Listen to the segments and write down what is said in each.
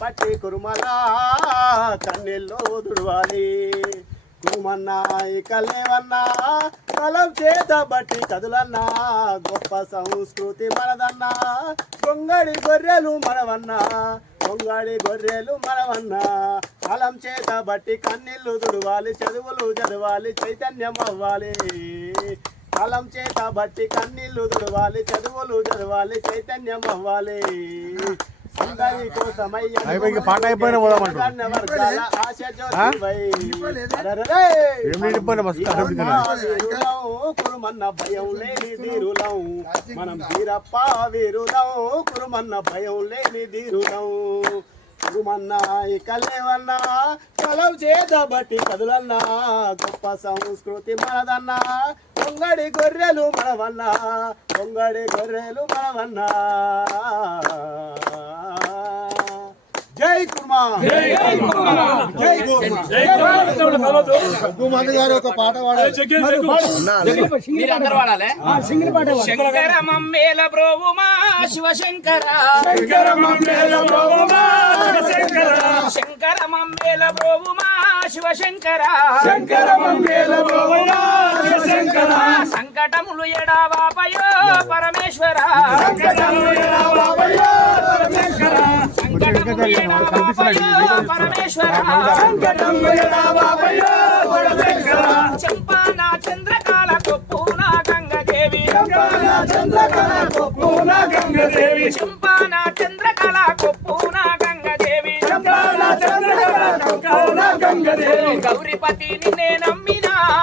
పట్టి కురుమలా కన్నెల్లో దుడవాలి. కురుమన్నా ఇక లేవన్నా కలం చేత బట్టి చదులన్నా గొప్ప సంస్కృతి మనదన్నా కొంగడి గొర్రెలు మనవన్నా కొంగడి గొర్రెలు మనవన్నా కలం చేత బట్టి కన్నీళ్ళు దుడవాలి చదువులు చదవాలి చైతన్యం అవ్వాలి. కలం చేత బట్టి కన్నీళ్ళు దుడవాలి చదువులు చదవాలి చైతన్యం అవ్వాలి. పాట అయిపోయినా కురుమన్న భయం లేని ధీరులం. మనం వీరప్ప వీరులం కురుమన్న భయం లేని ధీరులం. కురుమన్న ఇక లేవన్నా చేత బట్టి కదులన్నా గొప్ప సంస్కృతి మనదన్నా పొంగడి గొర్రెలు మనవన్నా పొంగడి గొర్రెలు మనవన్నా. మంది గారు ఒక పాట పాడారు మీరందరూ వాడాలి శంకర మమ్మేల బ్రోవుమా శివశంకర. శంకర మమ్మేల బ్రోవుమా శివశంకర. శంకర మమ్మేల బ్రోవుమా శివశంకర. సంకటములు ఎడావాపయో పరమేశ్వర. సంకటములు ఎడావాపయో పరమేశ్వర సంకటములు ఎడావాపయో పరమేశ్వర సంకటములు ఎడావాపయో పరమేశ్వర చంపాన చంద్రకాల కొప్పున గంగదేవి చంపాన చంద్రకళ కొప్పున గంగదేవి చంపాన చంద్రకళ కొప్పున గంగదేవి గంగదేవి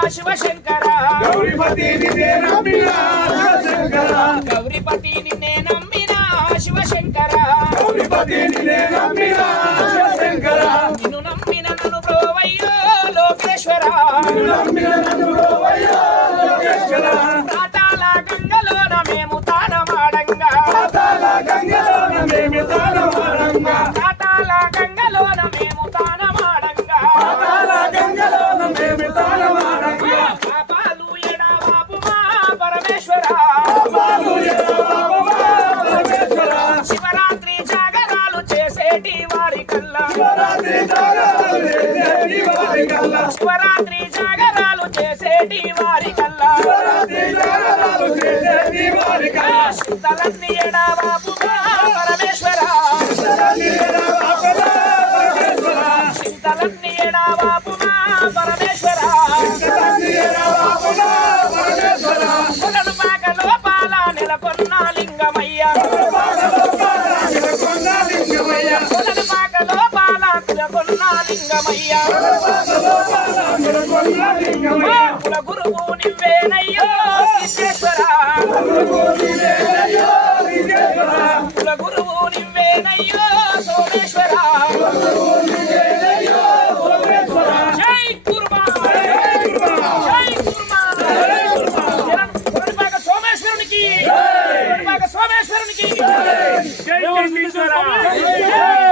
శివశంకర. గౌరీపతి నిన్నే నమ్మినా శివశంకర. గౌరీపతి నిన్నే నమ్మిన గౌరీపతి నిన్నే నమ్మిన శివశంకర నిన్ను నమ్మిన నన్ను బ్రోవయ్యో లోకేశ్వర. నిన్ను నమ్మిన నన్ను బ్రోవయ్యో శివరాత్రి జాగరాలు చేసేటి వారి కల్లా. శివరాత్రి జాగరాలు చేసేటి లింగమయ్య కుల గురువు